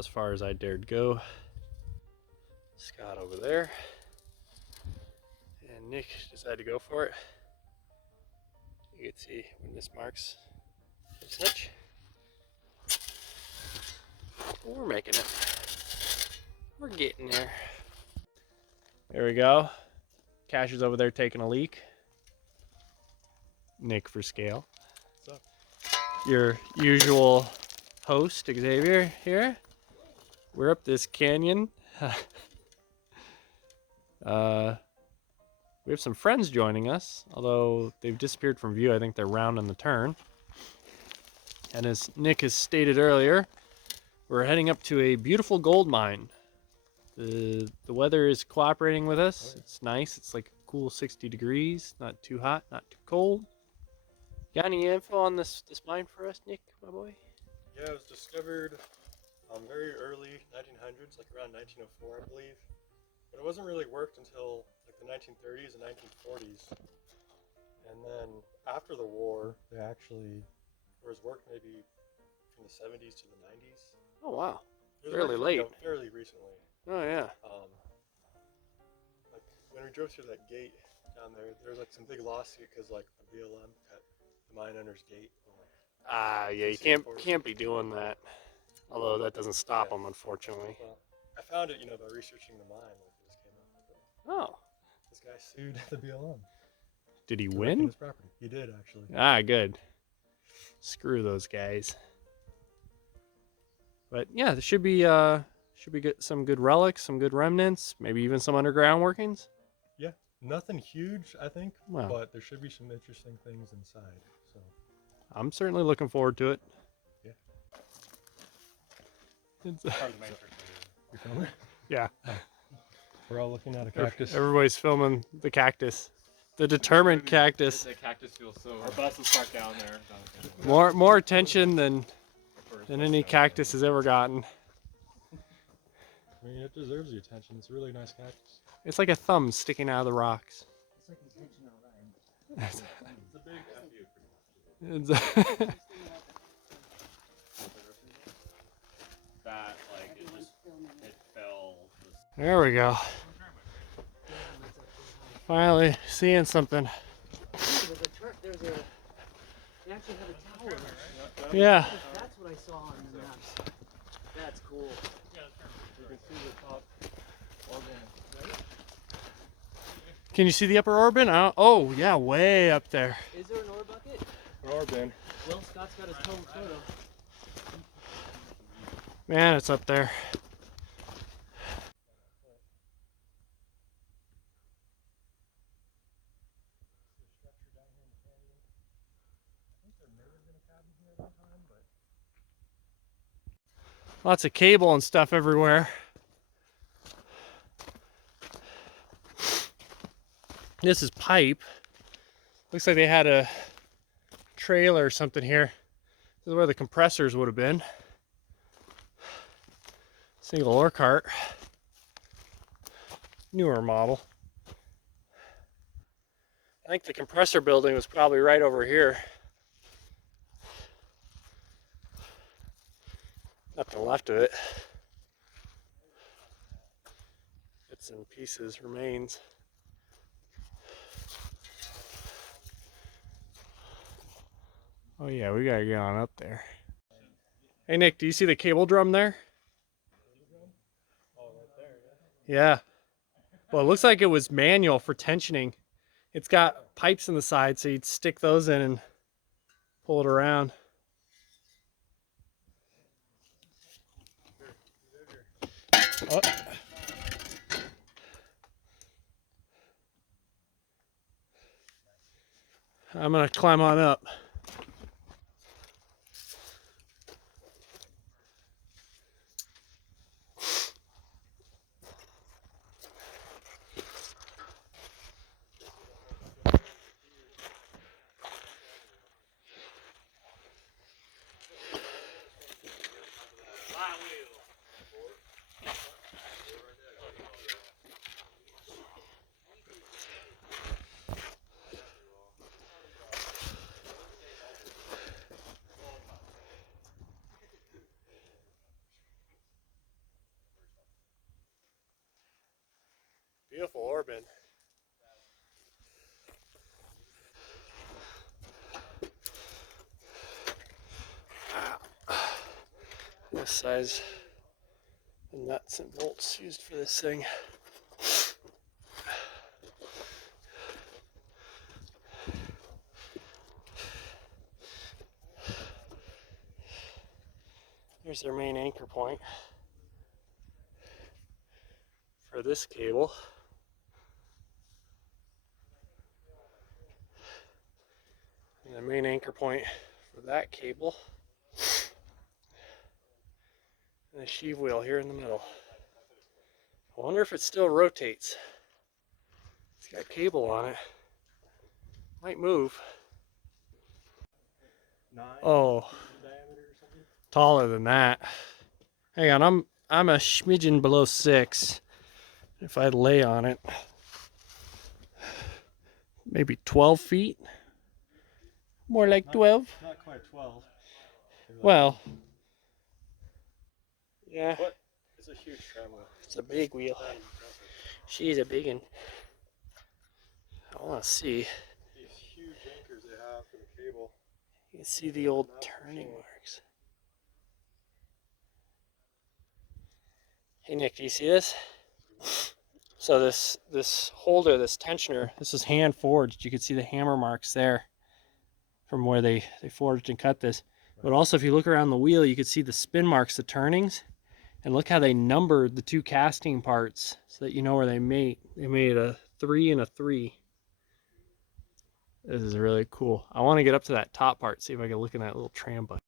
as far as I dared go. Scott over there. And Nick decided to go for it. You can see when this marks and such. We're making it. We're getting there. There we go. Cash is over there taking a leak. Nick for scale. What's up? Your usual host, Xavier, here. We're up this canyon. We have some friends joining us, although they've disappeared from view. I think they're rounding the turn. And as Nick has stated earlier, we're heading up to a beautiful gold mine. The weather is cooperating with us. It's nice. It's like a cool 60 degrees. Not too hot, not too cold. Got any info on this mine for us, Nick, my boy? Yeah, it was discovered very early 1900s, like around 1904, I believe. But it wasn't really worked until like the 1930s and 1940s. And then after the war, there was work maybe from the 70s to the 90s. Oh wow, It was fairly late. Fairly recently. Oh yeah. Like when we drove through that gate down there, there was like some big lawsuit because like the BLM cut the mine owner's gate. Yeah, you can't be doing that. Although that doesn't stop them, unfortunately. Well, I found it, by researching the mine. Like it just came up. Oh. This guy sued the BLM. Did he Directing win? his property. He did actually. Ah, good. Screw those guys. But yeah, there should be some good relics, some good remnants, maybe even some underground workings. Yeah, nothing huge, I think, Wow. but there should be some interesting things inside. So I'm certainly looking forward to it. Yeah. It's, You filming? yeah. We're all looking at a cactus. Everybody's filming the cactus. The determined cactus. The cactus feels so. Our bus is parked down there. More attention than any cactus has ever gotten. I mean, it deserves the attention. It's a really nice cactus. It's like a thumb sticking out of the rocks. It's like intentional, right? It's a big FU, pretty much. It's That, like, it fell. There we go. Finally seeing something. They actually have a tower. Yeah. That's what I saw on the maps. That's cool. You can see the top organ. Can you see the upper Orban? Oh, yeah, way up there. Is there an ore bucket? Organ. Well, Scott's got his home photo. Man, it's up there. Lots of cable and stuff everywhere. This is pipe. Looks like they had a trailer or something here. This is where the compressors would have been. Single ore cart. Newer model. I think the compressor building was probably right over here. Up to the left of it. Bits and pieces, remains. Oh yeah, we gotta get on up there. Hey Nick, do you see the cable drum there? Oh, right there, yeah. Yeah. Well, it looks like it was manual for tensioning. It's got pipes in the side, so you'd stick those in and pull it around. Oh. I'm gonna climb on up. Beautiful orban. This size the nuts and bolts used for this thing. Here's their main anchor point for this cable. And the main anchor point for that cable. And the sheave wheel here in the middle. I wonder if it still rotates. It's got cable on it. Might move. 9 Oh, in diameter or something. taller than that. Hang on, I'm a smidgen below 6. If I lay on it, maybe 12 feet. More like 12. Not quite 12. Well, yeah, But it's a huge tram wheel. it's a big wheel. That is impressive. She's a big one. I want to see. These huge anchors they have for the cable. You can see the old turning marks. Hey Nick, do you see this? So this holder, this tensioner, this is hand forged. You can see the hammer marks there from where they forged and cut this. But also if you look around the wheel, you can see the spin marks, the turnings. And look how they numbered the 2 casting parts so that you know where they mate. They made a 3 and a 3. This is really cool. I want to get up to that top part, see if I can look in that little tram bucket.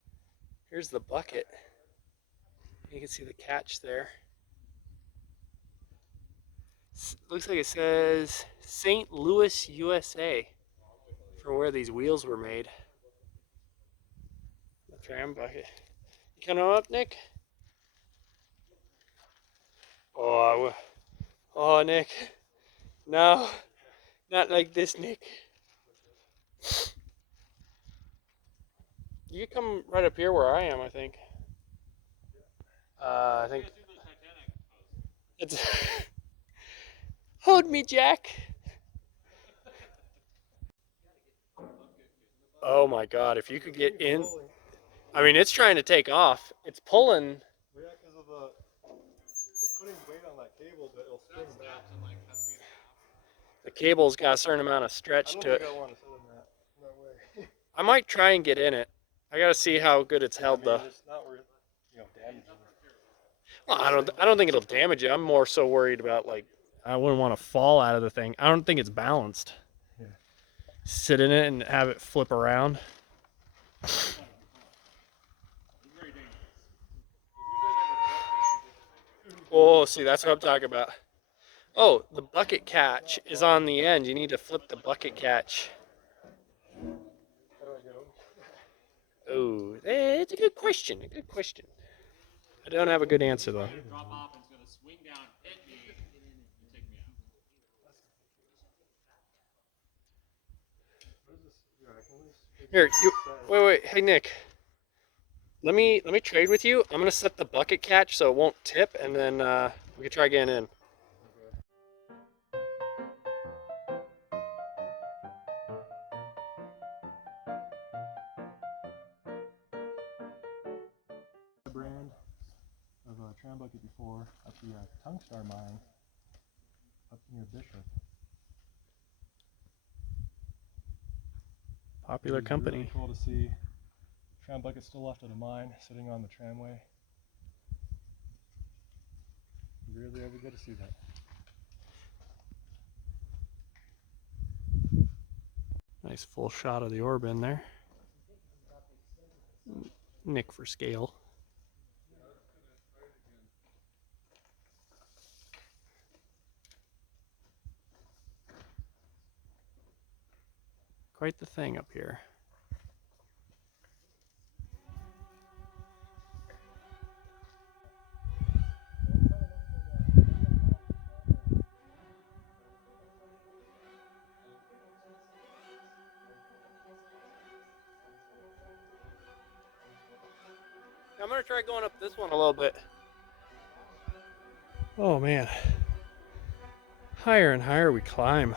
Here's the bucket. You can see the catch there. Looks like it says St. Louis, USA for where these wheels were made. The tram bucket. You coming up, Nick? Oh, Nick. No, not like this, Nick. You come right up here where I am, I think. I think it's. Hold me, Jack. Oh my God! If you could get in, I mean, it's trying to take off. It's pulling. Well, yeah, because of the it's putting weight on that cable, but it'll spin back. The cable's got a certain amount of I stretch don't to think it. I want to sit in that. No way. I might try and get in it. I gotta see how good it's held though. It's not worth, damaging. Well, I don't think it'll damage it. I'm more so worried about like I wouldn't want to fall out of the thing. I don't think it's balanced. Yeah. Sit in it and have it flip around. Oh, see, that's what I'm talking about. Oh, the bucket catch is on the end. You need to flip the bucket catch. How do I get over? Oh, it's a good question. A good question. I don't have a good answer though. Drop off and it's gonna swing down, hit me, and take me out. Here, wait. Hey Nick, let me trade with you. I'm gonna set the bucket catch so it won't tip, and then we can try getting in. Brand of a tram bucket before at the Tungstar mine up near Bishop. Popular It was company. Really cool to see tram bucket still left at a mine, sitting on the tramway. You rarely ever get to see that. Nice full shot of the orb in there. Nick for scale. Quite the thing up here. I'm gonna try going up this one a little bit. Oh man. higher and higher we climb.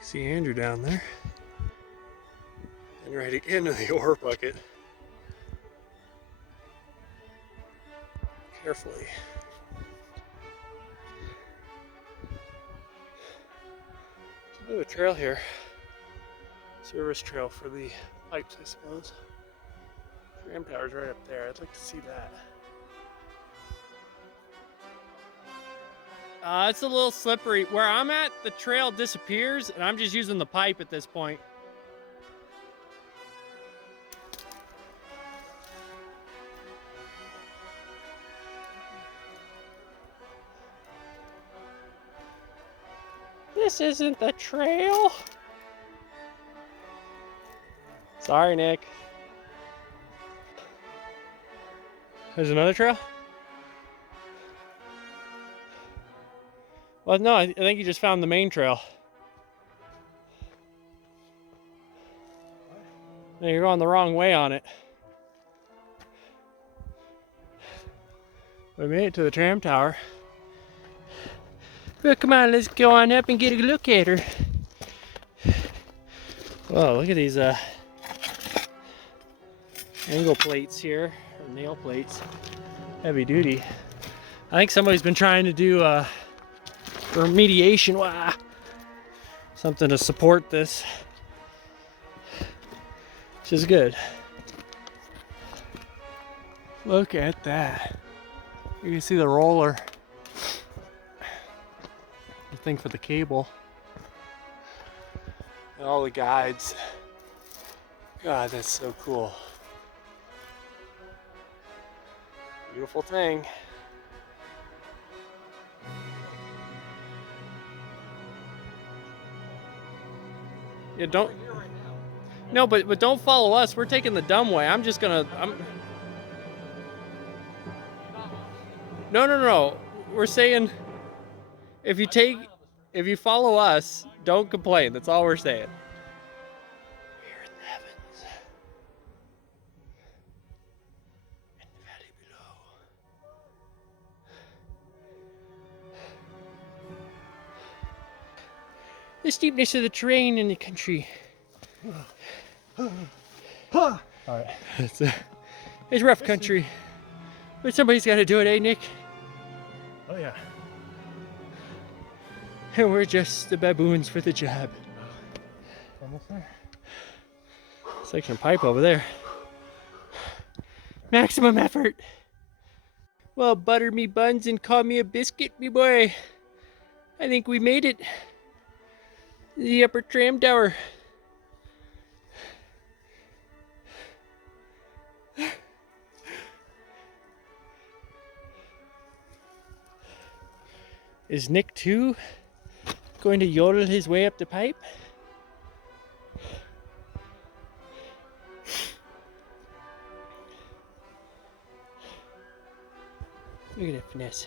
See Andrew down there. And ready to get into the ore bucket. Carefully. There's a bit of a trail here. Service trail for the pipes, I suppose. Tram tower's right up there. I'd like to see that. It's a little slippery. Where I'm at, the trail disappears, and I'm just using the pipe at this point. This isn't the trail. Sorry, Nick. There's another trail? Well, no, I think you just found the main trail. No, you're going the wrong way on it. We made it to the tram tower. Well, come on, let's go on up and get a look at her. Whoa, look at these angle plates here, or nail plates. Heavy duty. I think somebody's been trying to do remediation. Wow. Something to support this. Which is good. Look at that. You can see the roller. The thing for the cable. And all the guides. God, that's so cool. Beautiful thing. Yeah, don't. No, but don't follow us. We're taking the dumb way. I'm just gonna. No. We're saying if you follow us, don't complain. That's all we're saying. We're in the heavens. In the valley below. The steepness of the terrain in the country. All right. It's rough country, but somebody's got to do it, eh, Nick? Oh yeah. And we're just the baboons for the job. Almost there. Section of pipe over there. Maximum effort. Well, butter me buns and call me a biscuit, me boy. I think we made it. The upper tram tower. Is Nick too going to yodel his way up the pipe? Look at that finesse.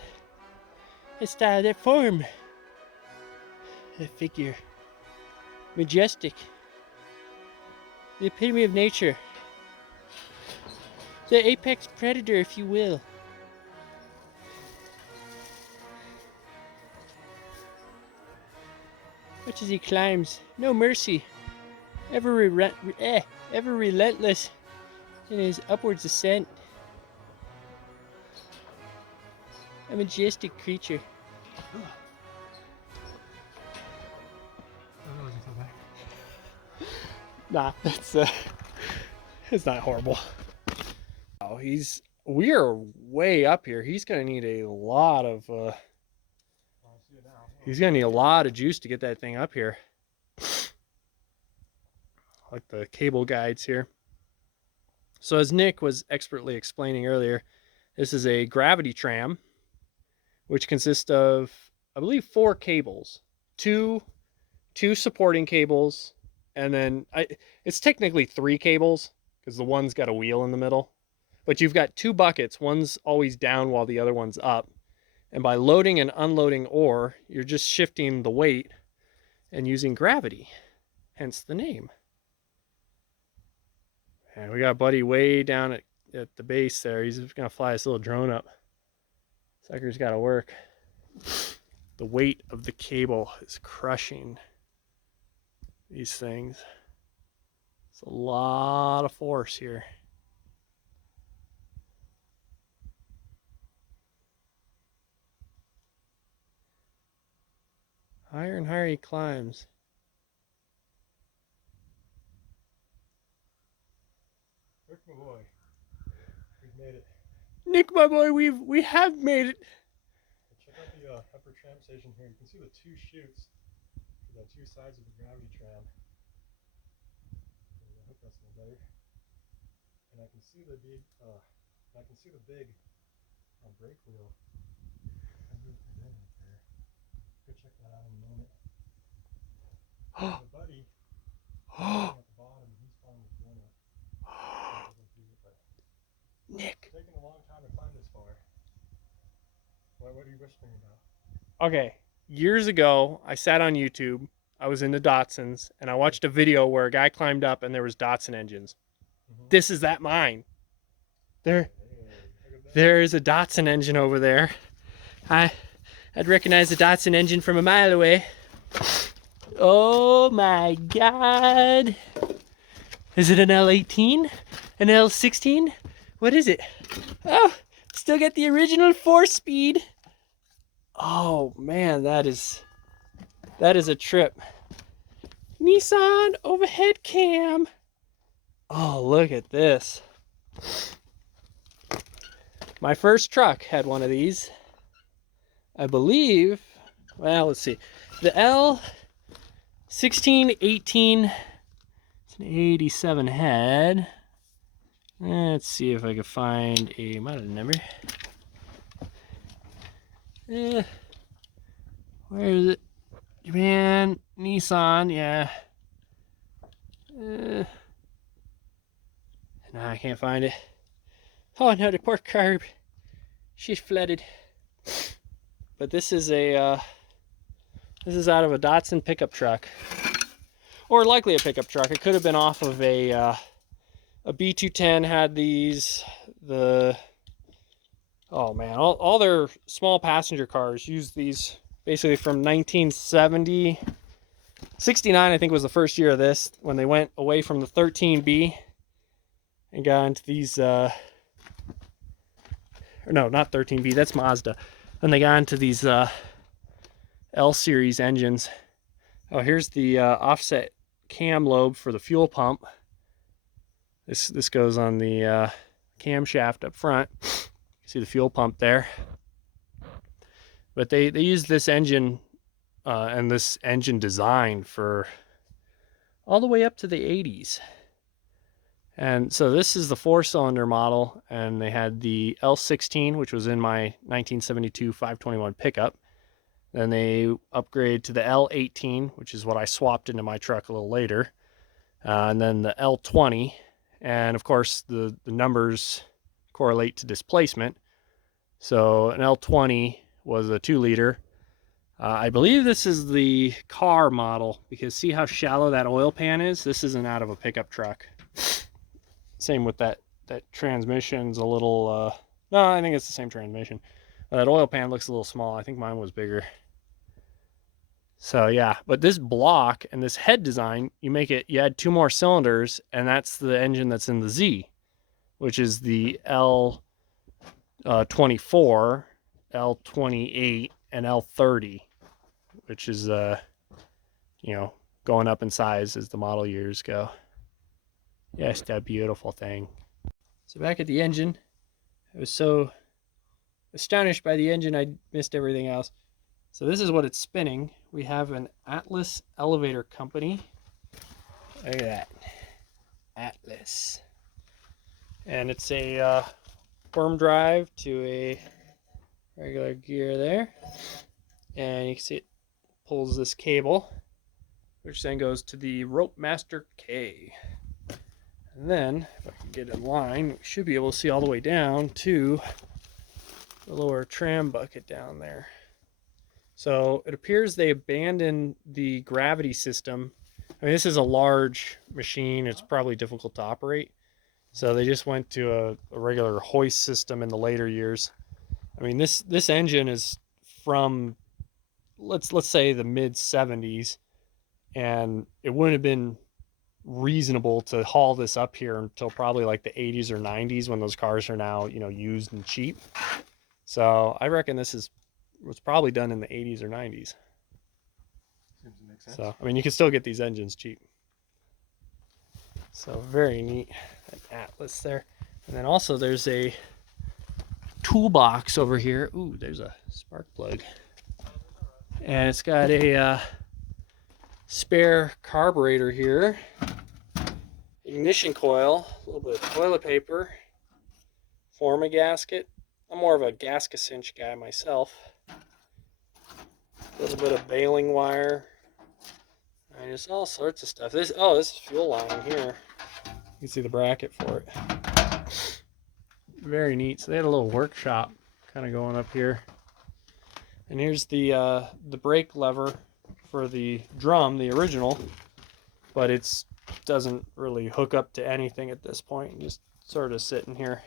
That style, that form. That figure. Majestic. The epitome of nature. The apex predator, if you will. Much as he climbs, no mercy. Ever relentless in his upwards ascent. A majestic creature. Nah, it's not horrible. Oh, we're way up here. He's gonna need a lot of juice to get that thing up here. Like the cable guides here. So as Nick was expertly explaining earlier, this is a gravity tram, which consists of, I believe, 4 cables. Two supporting cables, and then it's technically 3 cables, because the one's got a wheel in the middle. But you've got 2 buckets. One's always down while the other one's up. And by loading and unloading ore, you're just shifting the weight and using gravity, hence the name. And we got Buddy way down at the base there. He's going to fly this little drone up. Sucker's got to work. The weight of the cable is crushing these things. It's a lot of force here. Higher and higher he climbs. Rick, my boy, we've made it. Nick, my boy, we have made it. Check out the upper tram station here. You can see the two chutes for the two sides of the gravity tram. I hope that's a little better. And I can see the big, brake wheel. Go check that out in a moment. The buddy at the bottom, he's following the phone up. Nick. It's taken a long time to climb this far. What are you whispering about? Okay, years ago, I sat on YouTube. I was into Datsuns, and I watched a video where a guy climbed up and there was Datsun engines. This is that mine. There is a Datsun engine over there. I'd recognize the Datsun engine from a mile away. Oh my God. Is it an L18? An L16? What is it? Oh, still got the original 4-speed. Oh man, that is a trip. Nissan overhead cam. Oh, look at this. My first truck had one of these. I believe, well, let's see. The L16, 18, it's an 87 head. Let's see if I can find a model number. Where is it? Japan, Nissan, yeah. No, I can't find it. Oh no, the poor carb. She's flooded. But this is out of a Datsun pickup truck, or likely a pickup truck. It could have been off of a B210. Had these. Oh man, all their small passenger cars used these basically from 1970. 69, I think, was the first year of this, when they went away from the 13B and got into these, or no, not 13B, that's Mazda. And they got into these L-series engines. Oh, here's the offset cam lobe for the fuel pump. This goes on the camshaft up front. You see the fuel pump there. But they use this engine and this engine design for all the way up to the 80s. And so this is the 4-cylinder model, and they had the L16, which was in my 1972 521 pickup. Then they upgrade to the L18, which is what I swapped into my truck a little later. And then the L20, and of course the numbers correlate to displacement. So an L20 was a 2-liter. I believe this is the car model, because see how shallow that oil pan is? This isn't out of a pickup truck. Same with that transmission's a little, no, I think it's the same transmission. That oil pan looks a little small. I think mine was bigger. So yeah, but this block and this head design, you add 2 more cylinders, and that's the engine that's in the Z, which is the L24, L28, and L30, which is, going up in size as the model years go. Yes, that beautiful thing. So back at the engine, I was so astonished by the engine, I missed everything else. So this is what it's spinning. We have an Atlas Elevator Company. Look at that. Atlas. And it's a worm drive to a regular gear there. And you can see it pulls this cable, which then goes to the Rope Master K. And then, if I can get in line, we should be able to see all the way down to the lower tram bucket down there. So it appears they abandoned the gravity system. I mean, this is a large machine. It's probably difficult to operate. So they just went to a regular hoist system in the later years. I mean, this engine is from let's say the mid 70s, and it wouldn't have been reasonable to haul this up here until probably like the 80s or 90s when those cars are now, you know, used and cheap. So I reckon this was probably done in the 80s or 90s. Seems to make sense. So I mean, you can still get these engines cheap. So very neat, an Atlas there. And then also there's a toolbox over here. Ooh, there's a spark plug. And it's got a spare carburetor here, ignition coil, a little bit of toilet paper, forma gasket. I'm more of a gasket cinch guy myself. A little bit of baling wire. And just all sorts of stuff. This is fuel line here. You can see the bracket for it. Very neat. So they had a little workshop kind of going up here. And here's the brake lever for the drum, the original, but it doesn't really hook up to anything at this point. Just sort of sitting here.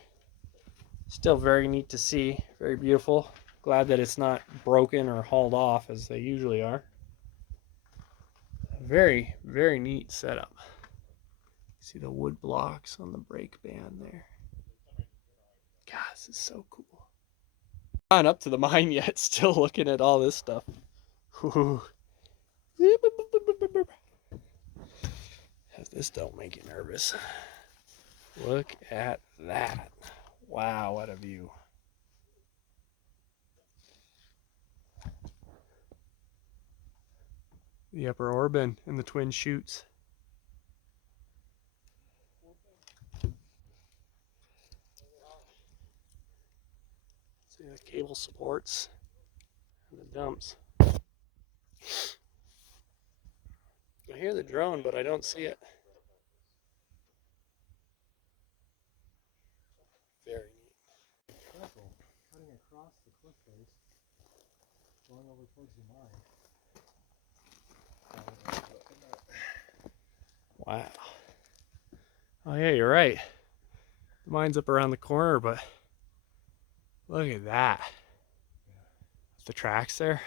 Still very neat to see. Very beautiful. Glad that it's not broken or hauled off as they usually are. Very, very neat setup. See the wood blocks on the brake band there. God, this is so cool. Not up to the mine yet, still looking at all this stuff. This don't make you nervous. Look at that. Wow, what a view. The upper Orban and the twin chutes. See the cable supports and the dumps. I hear the drone, but I don't see it. Very neat. Vessel cutting across the cliff face, going over towards the mine. Wow. Oh yeah, you're right. The mine's up around the corner, but look at that. The tracks there.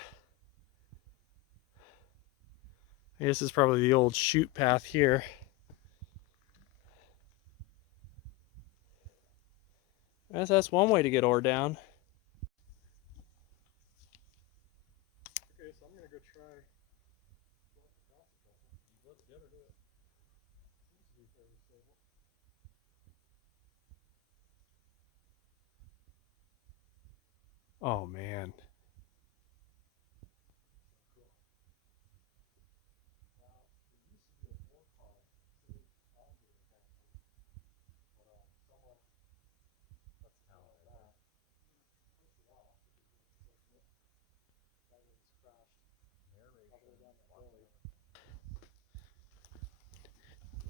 I guess this is probably the old chute path here. I guess that's one way to get ore down. Okay, so I'm gonna go try. Let the other do it. Seems to be fairly stable. Oh man.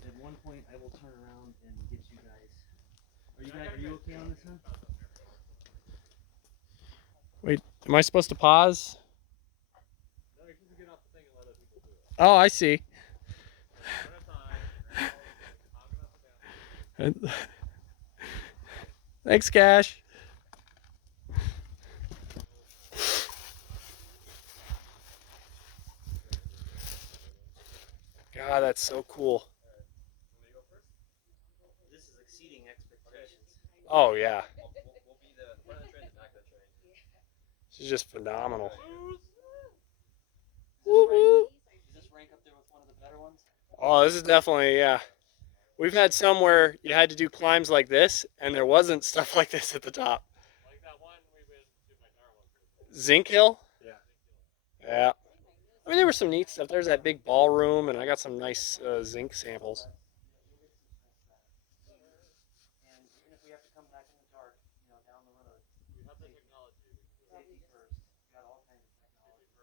At one point, I will turn around and get you guys. Are you okay on this one? Wait, am I supposed to pause? No, you can get off the thing and let other people do it. Oh, I see. Thanks, Cash. God, that's so cool. This is exceeding expectations. Oh yeah, We'll be the front of the train, the back of the train. this is just phenomenal. Does this rank up there with one of the better ones? Oh, this is definitely, yeah. We've had some where you had to do climbs like this, and there wasn't stuff like this at the top. Like that one we went to my Darwin. Zinc Hill? Yeah. Yeah. I mean, there was some neat stuff. There's that big ballroom, and I got some nice zinc samples. And even if we have to come back in the dark, you know, down the road, We have the technology. safety first. We got all kinds of technology.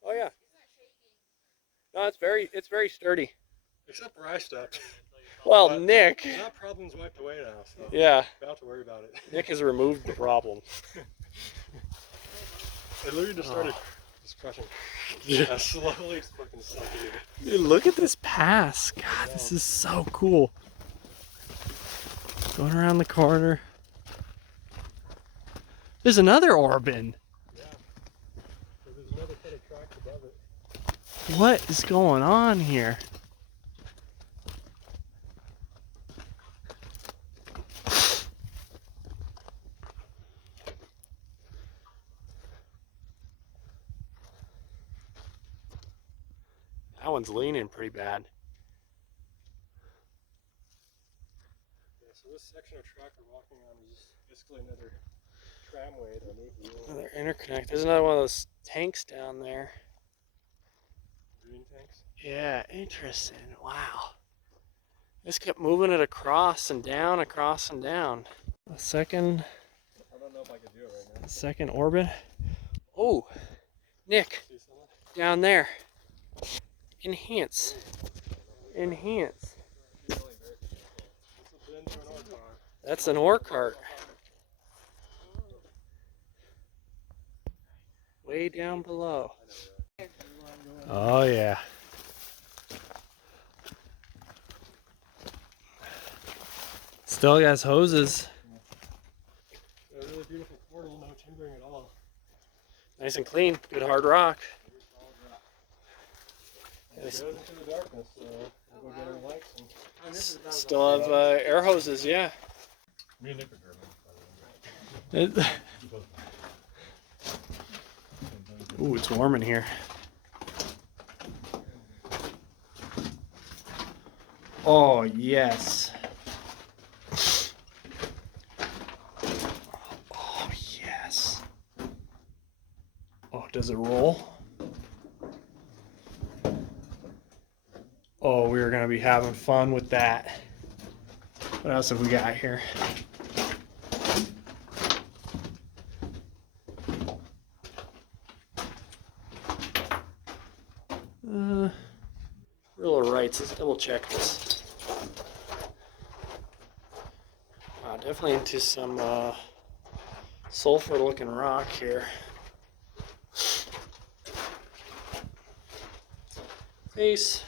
Oh yeah. No, it's very sturdy. Except where I stepped. Well, But Nick. that problem's wiped away now, so Yeah, don't have to worry about it. Nick has removed the problem. It literally just started just crushing. Yeah. Slowly fucking sucking it. Dude, look at this pass. God, this is so cool. Going around the corner. There's another Orban. Yeah. So there's another set of tracks above it. What is going on here? That one's leaning pretty bad. Yeah, so this section of track we're walking on is basically another tramway underneath the Another interconnect. There's another one of those tanks down there. green tanks. Yeah, interesting. Wow. This kept moving it across and down, across and down. A second I don't know if I could do it right now. second orbit. Oh, Nick, See someone? down there. Enhance. Enhance. It's a bin to an ore car. That's an ore cart. Way down below. Oh yeah. Still has hoses. A really beautiful portal, no timbering at all. Nice and clean. Good hard rock. It goes into the darkness, so we'll go get our lights and Still have air hoses, yeah. me and Nick are German, by Ooh, it's warm in here. Oh, yes. Oh, yes. Oh, does it roll? Oh, we are going to be having fun with that. What else have we got here? Rule of rights. Let's double check this. Wow, definitely into some sulfur looking rock here. Face.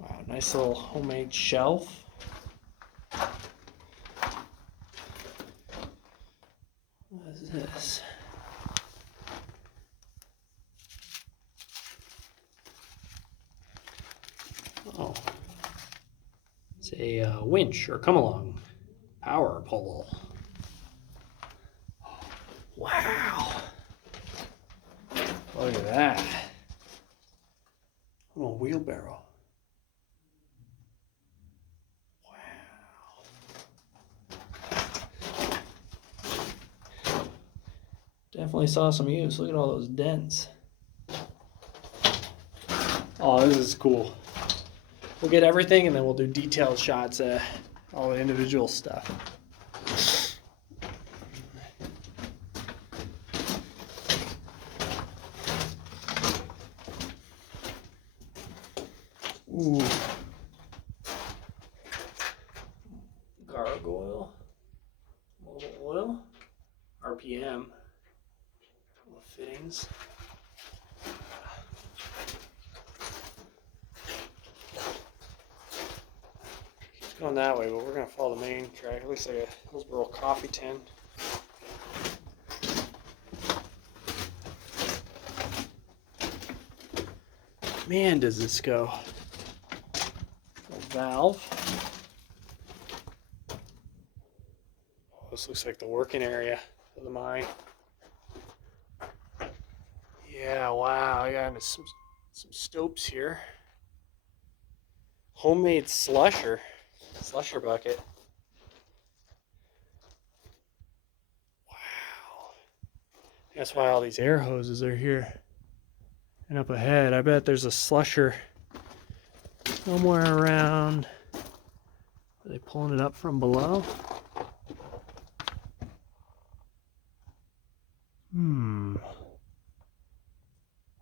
Wow, nice little homemade shelf. What is this? Oh, it's a winch or come along power pole. Wow, look at that. A little wheelbarrow. Definitely saw some use. Look at all those dents. Oh, this is cool. We'll get everything and then we'll do detailed shots of all the individual stuff. Ooh. Gargoyle. Mobile oil. RPM. Fittings. It's going that way, but we're gonna follow the main track. It looks like a Hillsboro coffee tin. Man, does this go? A valve. Oh, this looks like the working area of the mine. Yeah, wow, I got into some stopes here. Homemade slusher bucket. Wow. That's why all these air hoses are here. And up ahead, I bet there's a slusher somewhere around. Are they pulling it up from below?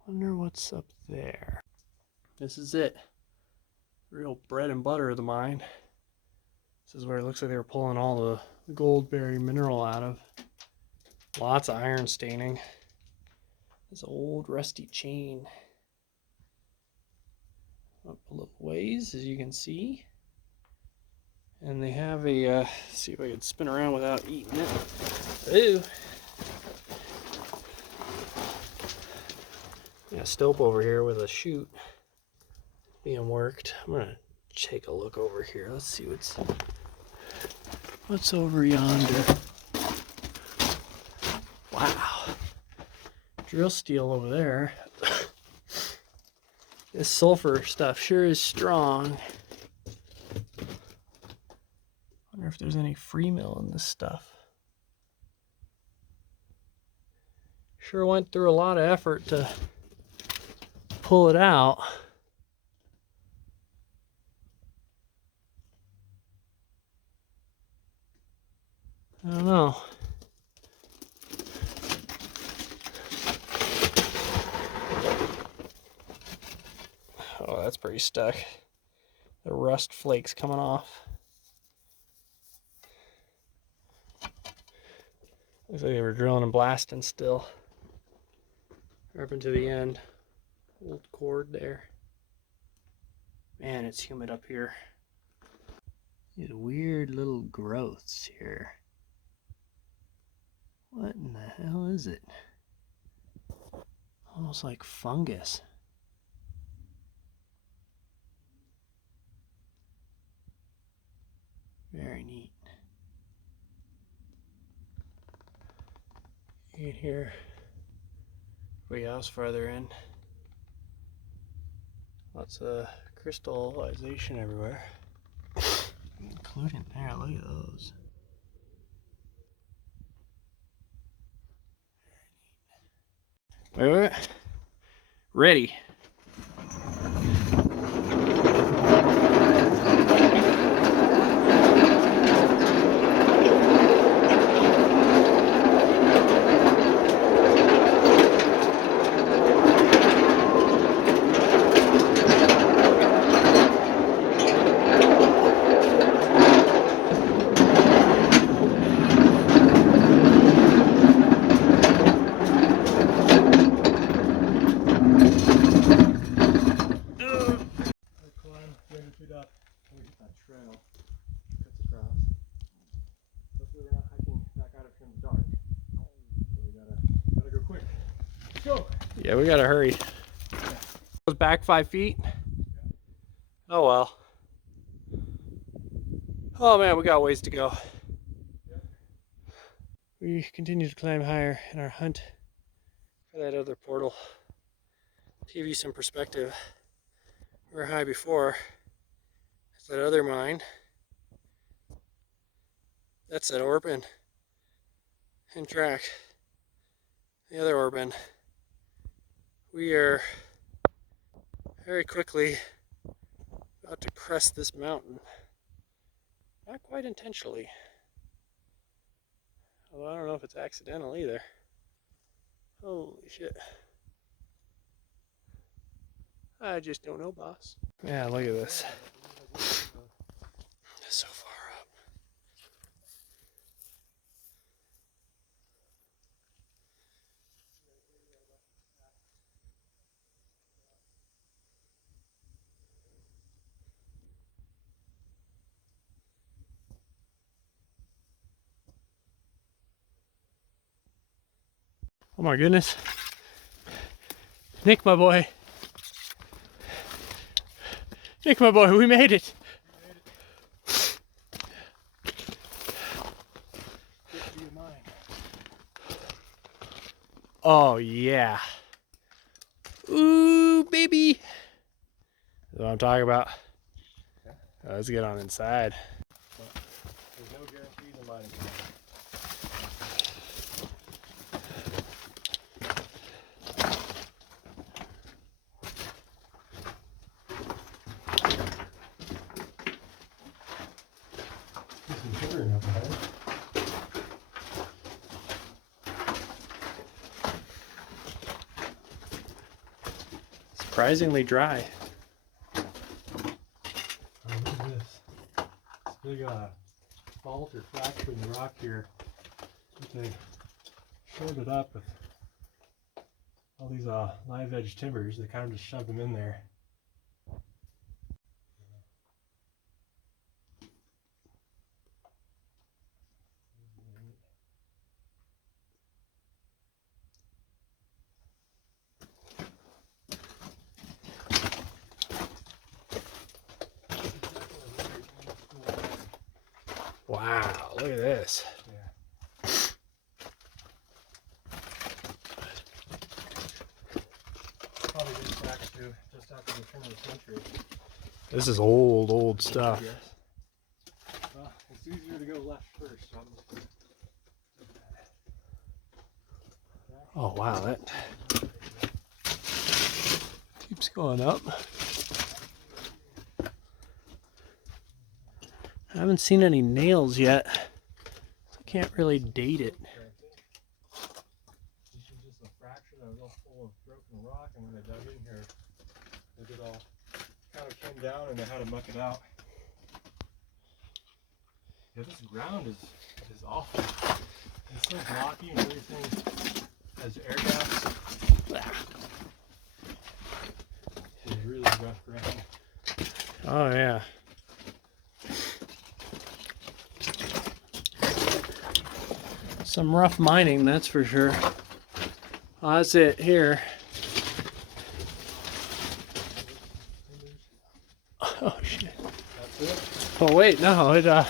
Wonder what's up there. This is it. Real bread and butter of the mine. This is where it looks like they were pulling all the the Goldberry mineral out of. Lots of iron staining. This old rusty chain. Up a little ways, as you can see. And they have a, see if I can spin around without eating it. Ooh. Yeah, Stope over here with a chute being worked. I'm gonna take a look over here. Let's see what's over yonder. Wow. Drill steel over there. This sulfur stuff sure is strong. Wonder if there's any free mill in this stuff. Sure went through a lot of effort to pull it out. I don't know. Oh, that's pretty stuck. The rust flakes coming off. Looks like they were drilling and blasting still. Up into the end. Old cord there. Man, it's humid up here. These weird little growths here. What in the hell is it? Almost like fungus. Very neat. You can hear way else farther in. Lots of crystallization everywhere. Including there, look at those. Wait. Ready. Yeah, we gotta hurry. Goes back 5 feet. Oh well. Oh man, we got ways to go. We continue to climb higher in our hunt for that other portal. To give you some perspective, we were high before. That's that other mine. That's that Orpin and track. The other Orpin. We are very quickly about to crest this mountain. Not quite intentionally. Although I don't know if it's accidental either. Holy shit. I just don't know, boss. Yeah, look at this. It's so far up. Oh my goodness. Nick, my boy. Nick, my boy, we made it. Oh yeah. Ooh, baby. That's what I'm talking about. Let's get on inside. There's no guarantees in mining. Surprisingly dry. Oh, look at this. It's big, fault or fracture in the rock here. But they shored it up with all these live edge timbers. They kind of just shoved them in there. Wow, look at this. Yeah. Probably dates back to just after the turn of the century. This is old stuff. Yes. Well, it's easier to go left first. So I'm just gonna do that. Oh wow, that keeps going up. I haven't seen any nails yet. I can't really date it. This is just a fracture that was all full of broken rock, and when they dug in here, they did all kind of came down and they had to muck it out. Yeah, this ground is awful. It's so blocky and everything has air gaps. It's really rough ground. Oh yeah. Some rough mining, that's for sure. Oh, that's it here. Oh shit. That's it. Oh wait, no, it All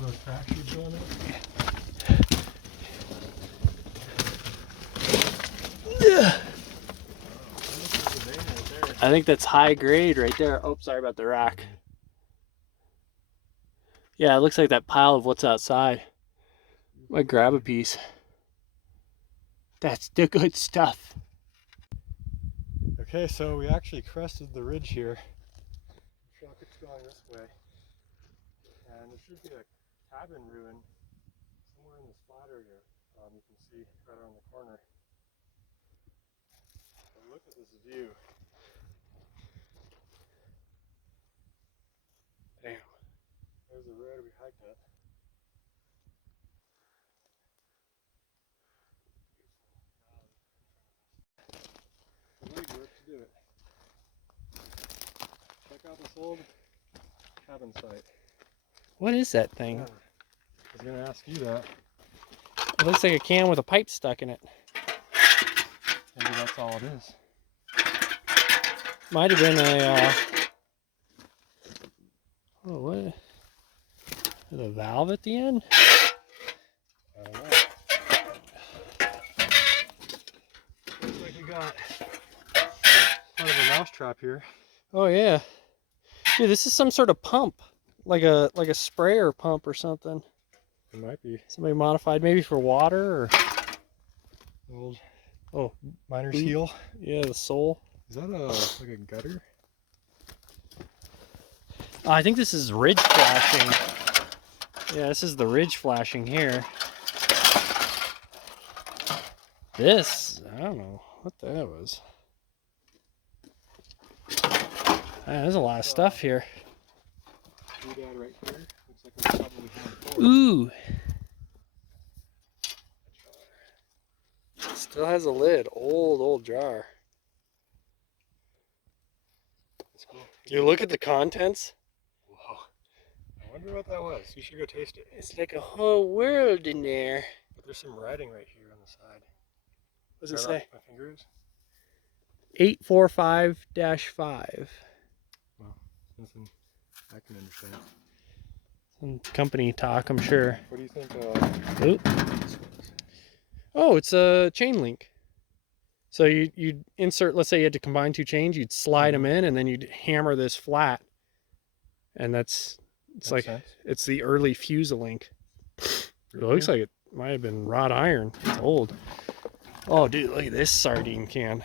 those fractures going up. I think that's high grade right there. Oh, sorry about the rock. Yeah, it looks like that pile of what's outside. Might grab a piece. That's the good stuff. Okay, so we actually crested the ridge here. Truck it's going this way. And there should be a cabin ruin somewhere in this flat area. You can see right around the corner. But look at this view. Damn. There's the road we hiked up. Legwork to do it. Check out this old cabin site. What is that thing? Yeah. I was gonna ask you that. It looks like a can with a pipe stuck in it. Maybe that's all it is. Might have been a, oh, what? Is it a valve at the end? I don't know. Looks like we got part of a mousetrap here. Oh yeah. Dude, this is some sort of pump. Like a sprayer pump or something. It might be Somebody modified maybe for water or old oh, miner's Boot. heel. yeah, the sole. Is that like a gutter? I think this is ridge flashing. Yeah, this is the ridge flashing here. This, I don't know what that was. Man, there's a lot of stuff here. Doodad right here. Looks like we probably had 4. Ooh. Still has a lid. Old jar. That's cool. You look at the contents. Whoa. I wonder what that was. You should go taste it. It's like a whole world in there. But there's some writing right here on the side. What does it Right say? off my fingers. 845-5. Nothing I can understand. Some company talk, I'm sure. What do you think Oop. this was? Oh, it's a chain link. So you'd insert, let's say you had to combine two chains, you'd slide them in and then you'd hammer this flat. And it's Makes like, sense. it's the early Fuse-A-Link. It looks like it might have been wrought iron. It's old. Oh, dude, look at this sardine can.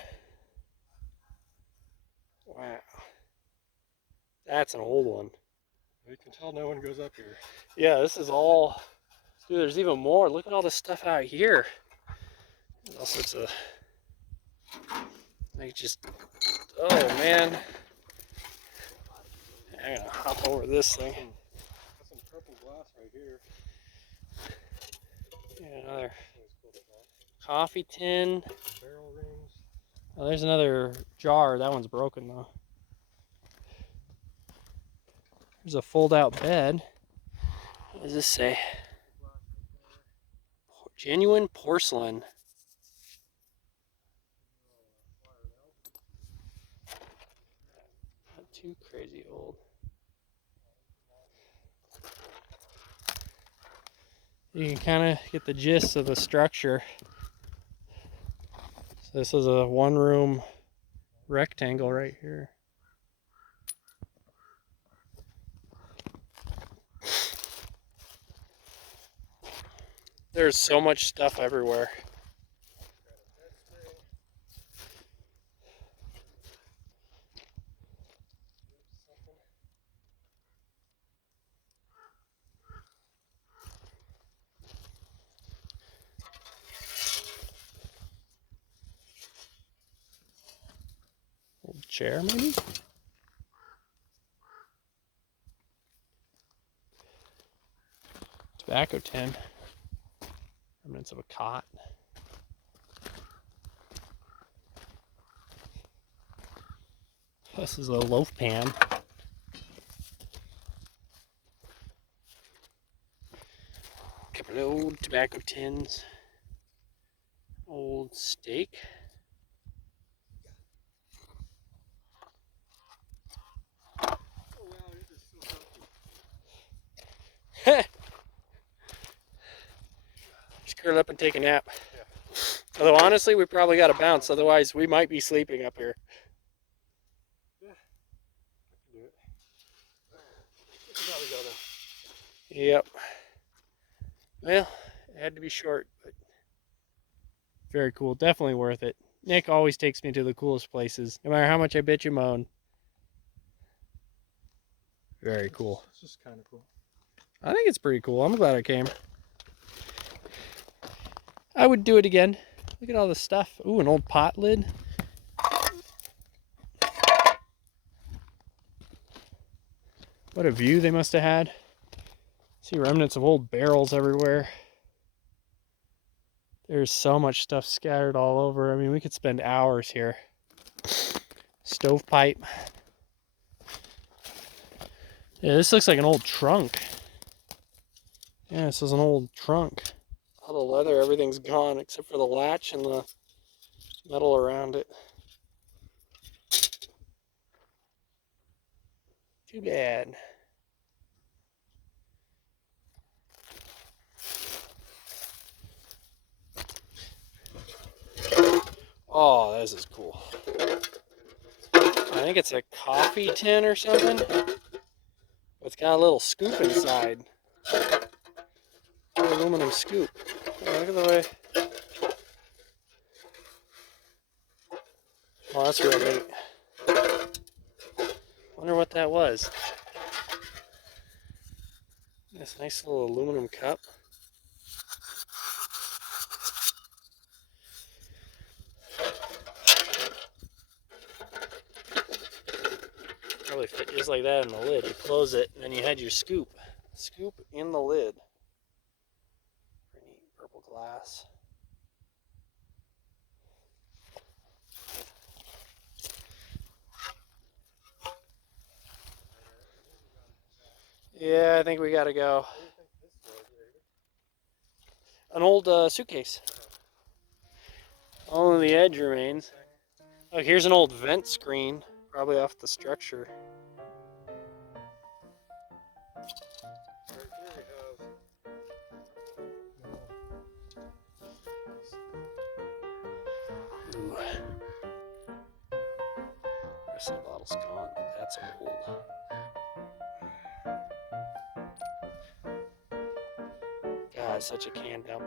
Wow. That's an old one. You can tell no one goes up here. Yeah, this is all... Dude, there's even more. Look at all this stuff out here. All sorts of... Like just... Oh, man. I'm gonna hop over this thing. Got some purple glass right here. Yeah, another Always cool to find. coffee tin. Barrel rings. Oh, there's another jar. That one's broken though. There's a fold-out bed. What does this say? Genuine porcelain. Not too crazy old. You can kind of get the gist of the structure. So this is a one-room rectangle right here. There's so much stuff everywhere. Old chair, maybe? Tobacco tin. Remnants of a cot. This is a loaf pan. Couple of old tobacco tins. Old steak. Oh wow, it is so healthy. Just curl up and take a nap. Yeah. Although honestly, we probably got to bounce. Otherwise, we might be sleeping up here. Yeah, I can do it. We should probably go then. Yep. Well, it had to be short, but very cool. Definitely worth it. Nick always takes me to the coolest places, no matter how much I bitch and moan. Very cool. It's just kind of cool. I think it's pretty cool. I'm glad I came. I would do it again. Look at all this stuff. Ooh, an old pot lid. What a view they must have had. See remnants of old barrels everywhere. There's so much stuff scattered all over. I mean, we could spend hours here. Stovepipe. Yeah, this looks like an old trunk. Yeah, this is an old trunk. All the leather, everything's gone except for the latch and the metal around it. Too bad. Oh, this is cool. I think it's a coffee tin or something. It's got a little scoop inside. An aluminum scoop. Oh, look at the way. Oh, that's real neat. Wonder what that was. This nice little aluminum cup. Probably fit just like that in the lid. You close it, and then you had your scoop. Scoop in the lid. Pretty neat purple glass. Yeah, I think we gotta go. What do you think this was, David? An old suitcase. Only the edge remains. Oh, here's an old vent screen, probably off the structure. Right here we have. Ooh. The rest of the bottle's gone, but that's old. God, such a can dump.